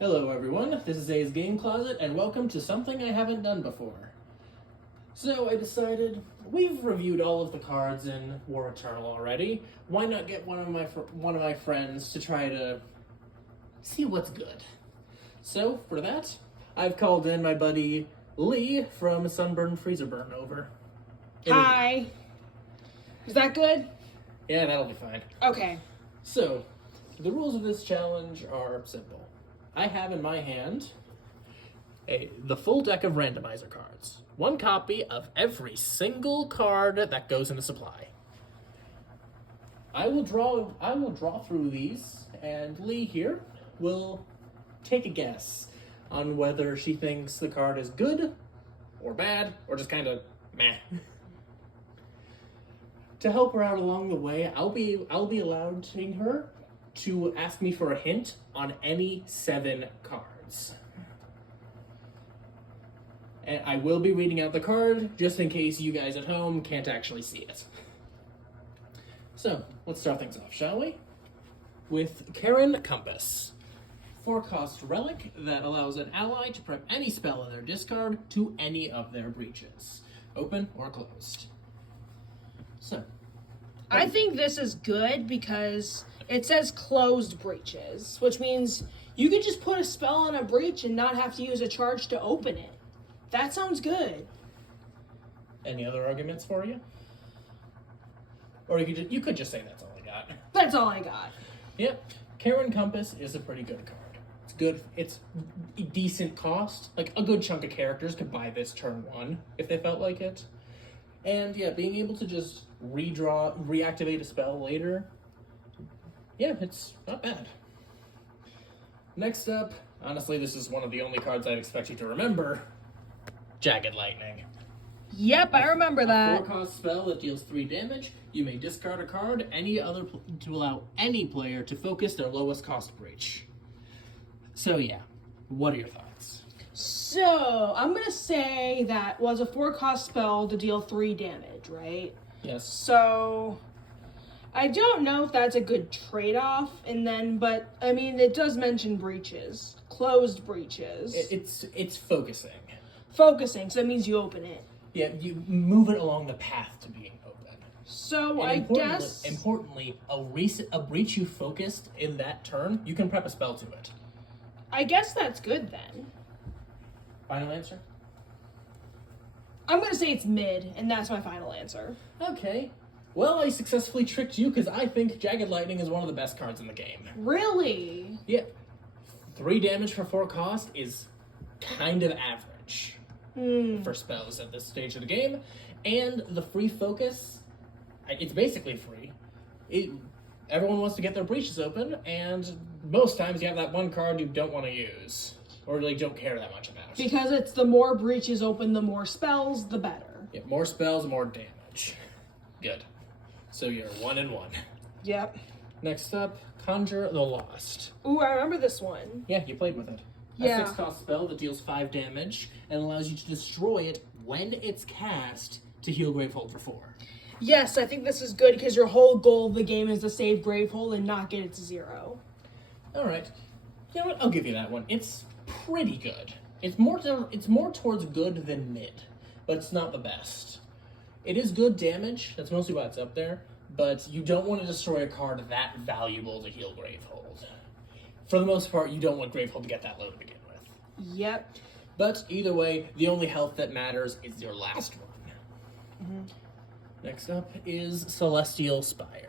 Hello everyone, this is A's Game Closet, and welcome to something I haven't done before. So I decided, we've reviewed all of the cards in War Eternal already, why not get one of my friends to try to see what's good? So, for that, I've called in my buddy Lee from Sunburn Freezer Burn over. Hi. Is that good? Yeah, that'll be fine. Okay. So, the rules of this challenge are simple. I have in my hand the full deck of randomizer cards. One copy of every single card that goes into supply. I will draw through these, and Lee here will take a guess on whether she thinks the card is good or bad or just kind of meh. To help her out along the way, I'll be allowing her to ask me for a hint on any 7 cards. And I will be reading out the card, just in case you guys at home can't actually see it. So, let's start things off, shall we? With Karen Compass. 4-cost relic that allows an ally to prep any spell in their discard to any of their breaches. Open or closed. So. I think this is good because it says closed breaches, which means you could just put a spell on a breach and not have to use a charge to open it. That sounds good. Any other arguments for you? Or you could just say that's all I got. That's all I got. Yep. Karen Compass is a pretty good card. It's good. It's a decent cost. Like, a good chunk of characters could buy this turn 1 if they felt like it. And yeah, being able to just reactivate a spell later, yeah, it's not bad. Next up, honestly, this is one of the only cards I'd expect you to remember. Jagged Lightning. Yep, I remember that. A 4-cost spell that deals 3 damage. You may discard a card to allow any player to focus their lowest cost breach. So yeah, what are your thoughts? So, I'm going to say that was a 4-cost spell to deal 3 damage, right? Yes. So, I don't know if that's a good trade-off, but, I mean, it does mention breaches. Closed breaches. It's focusing. Focusing, so that means you open it. Yeah, you move it along the path to being open. So, And I guess... Importantly, a breach you focused in that turn, you can prep a spell to it. I guess that's good, then. Final answer? I'm going to say it's mid, and that's my final answer. Okay. Well, I successfully tricked you because I think Jagged Lightning is one of the best cards in the game. Really? Yeah. 3 damage for 4 cost is kind of average for spells at this stage of the game. And the free focus, it's basically free. Everyone wants to get their breaches open, and most times you have that one card you don't want to use. Or don't care that much about. Because it's the more breaches open, the more spells, the better. Yeah, more spells, more damage. Good. So you're 1 and 1. Yep. Next up, Conjure the Lost. Ooh, I remember this one. Yeah, you played with it. Yeah. A 6-cost spell that deals 5 damage and allows you to destroy it when it's cast to heal Gravehold for 4. Yes, I think this is good because your whole goal of the game is to save Gravehold and not get it to 0. Alright. You know what? I'll give you that one. It's pretty good. It's more towards good than mid, but it's not the best. It is good damage. That's mostly why it's up there. But you don't want to destroy a card that valuable to heal Gravehold. For the most part, you don't want Gravehold to get that low to begin with. Yep. But either way, the only health that matters is your last one. Next up is Celestial Spire.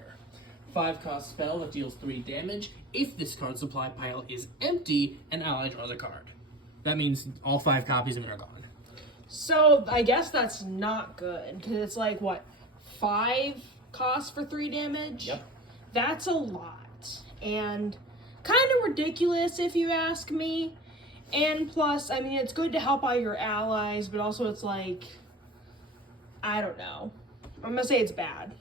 5-cost spell that deals 3 damage. If this card's supply pile is empty, an ally draws a card. That means all 5 copies of it are gone. So, I guess that's not good, because it's like, 5 costs for 3 damage? Yep. That's a lot. And kind of ridiculous, if you ask me. And plus, I mean, it's good to help out your allies, but also it's like, I don't know. I'm gonna say it's bad.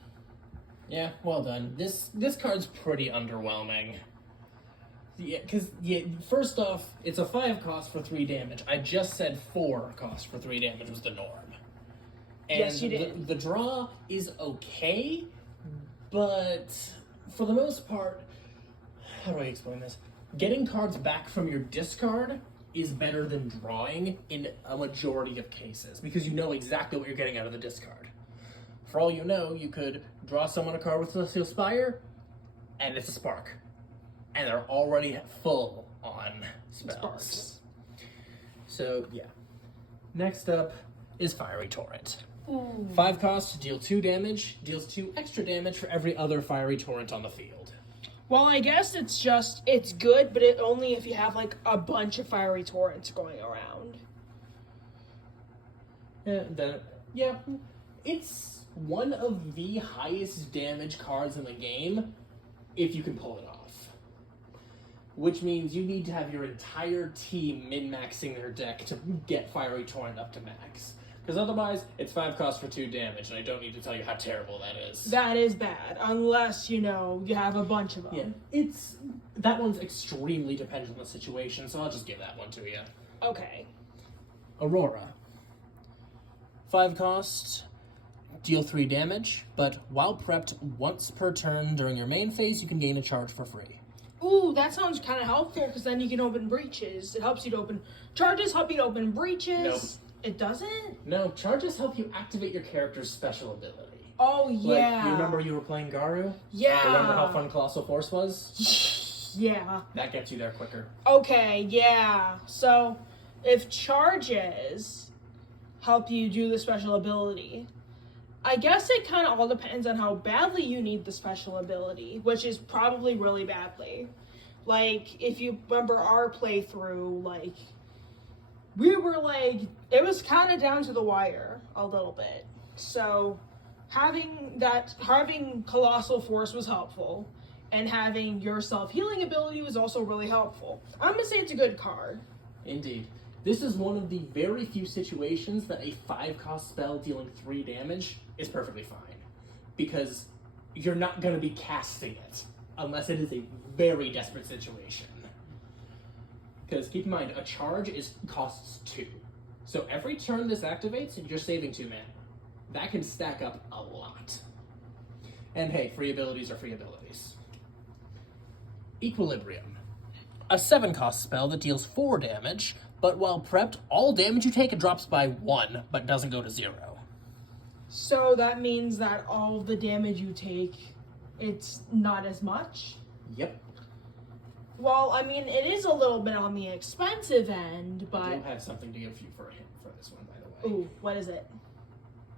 Yeah, well done. This card's pretty underwhelming. Yeah, because first off, it's a 5-cost for 3 damage. I just said 4 cost for 3 damage was the norm. And Yes, you did. The draw is okay, but for the most part, how do I explain this? getting cards back from your discard is better than drawing in a majority of cases because you know exactly what you're getting out of the discard. For all you know, you could draw someone a card with Celestial Spire, and it's a Spark. And they're already full on spells. Sparks. So, yeah. Next up is Fiery Torrent. Ooh. 5 cost, deal 2 damage, deals 2 extra damage for every other Fiery Torrent on the field. Well, I guess it's good, but it only if you have, like, a bunch of Fiery Torrents going around. Yeah, it's one of the highest damage cards in the game if you can pull it off. Which means you need to have your entire team min-maxing their deck to get Fiery Torrent up to max. Because otherwise, it's 5 cost for 2 damage, and I don't need to tell you how terrible that is. That is bad, unless, you have a bunch of them. Yeah, that one's extremely dependent on the situation, so I'll just give that one to you. Okay. Aurora. 5 cost, deal 3 damage, but while prepped once per turn during your main phase, you can gain a charge for free. Ooh, that sounds kind of helpful, because then you can open breaches. It helps you to open... Charges help you to open breaches. Nope. It doesn't? No, charges help you activate your character's special ability. Oh, yeah. Like, you remember you were playing Garu? Yeah. Remember how fun Colossal Force was? Yeah. That gets you there quicker. Okay, yeah. So, if charges help you do the special ability, I guess it kind of all depends on how badly you need the special ability, which is probably really badly. Like, if you remember our playthrough, like, we were like, it was kind of down to the wire a little bit. So, having Colossal Force was helpful, and having your self-healing ability was also really helpful. I'm gonna say it's a good card. Indeed. This is one of the very few situations that a 5-cost spell dealing 3 damage is perfectly fine. Because you're not going to be casting it, unless it is a very desperate situation. Because keep in mind, a charge costs 2. So every turn this activates, you're saving 2 mana. That can stack up a lot. And hey, free abilities are free abilities. Equilibrium. A 7-cost spell that deals 4 damage, but while prepped, all damage you take drops by 1, but doesn't go to 0. So that means that all of the damage you take, it's not as much? Yep. Well, I mean, it is a little bit on the expensive end, but... I do have something to give you for a hint for this one, by the way. Ooh, what is it?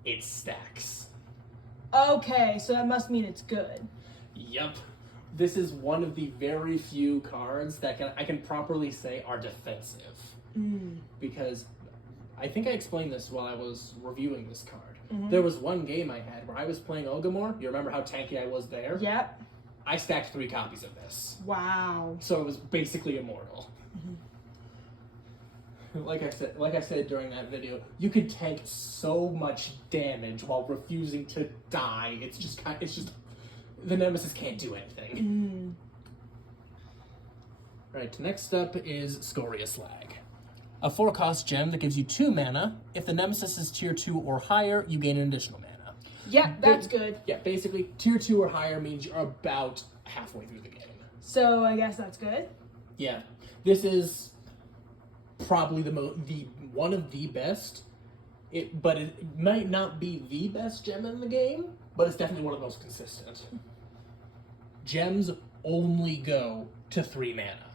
It stacks. Okay, so that must mean it's good. Yep. This is one of the very few cards that I can properly say are defensive. Because I think I explained this while I was reviewing this card. There was one game I had where I was playing Ogamore. You remember how tanky I was there? Yep. I stacked 3 copies of this. Wow. So it was basically immortal. Like I said during that video, you could tank so much damage while refusing to die. It's just the Nemesis can't do anything. Right, next up is Scoria Slag. A 4-cost gem that gives you 2 mana. If the Nemesis is tier 2 or higher, you gain an additional mana. Yeah, that's good. Yeah, basically, tier 2 or higher means you're about halfway through the game. So I guess that's good. Yeah, this is probably the one of the best. But it might not be the best gem in the game, but it's definitely one of the most consistent. Gems only go to 3 mana.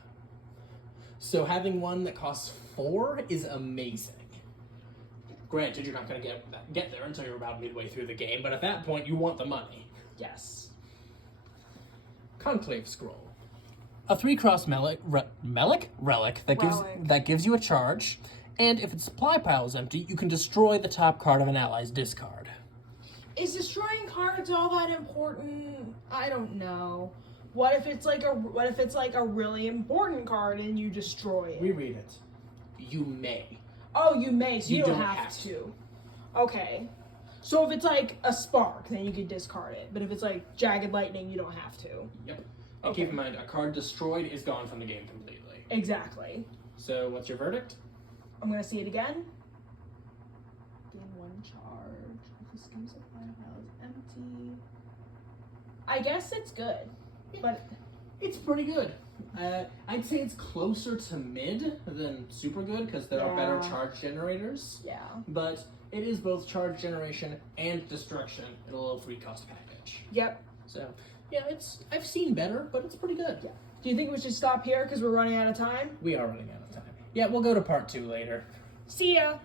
So having one that costs 4 is amazing. Granted, you're not going to get there until you're about midway through the game, but at that point, you want the money. Yes. Conclave Scroll. A 3-cost relic that gives you a charge, and if its supply pile is empty, you can destroy the top card of an ally's discard. Is destroying cards all that important? I don't know. What if it's like a really important card and you destroy it? Reread it. You may. Oh, you may, so you don't have have to. Okay. So if it's like a spark, then you could discard it. But if it's like Jagged Lightning, you don't have to. Yep. And keep in mind, a card destroyed is gone from the game completely. Exactly. So what's your verdict? I'm gonna see it again. Gain 1 charge. If the scheme supply pile is empty. I guess it's good. But It's pretty good. I'd say it's closer to mid than super good because there are better charge generators. Yeah. But it is both charge generation and destruction in a low free cost package. Yep. So yeah, I've seen better, but it's pretty good. Yeah. Do you think we should stop here because we're running out of time? We are running out of time. Yeah, we'll go to part 2 later. See ya.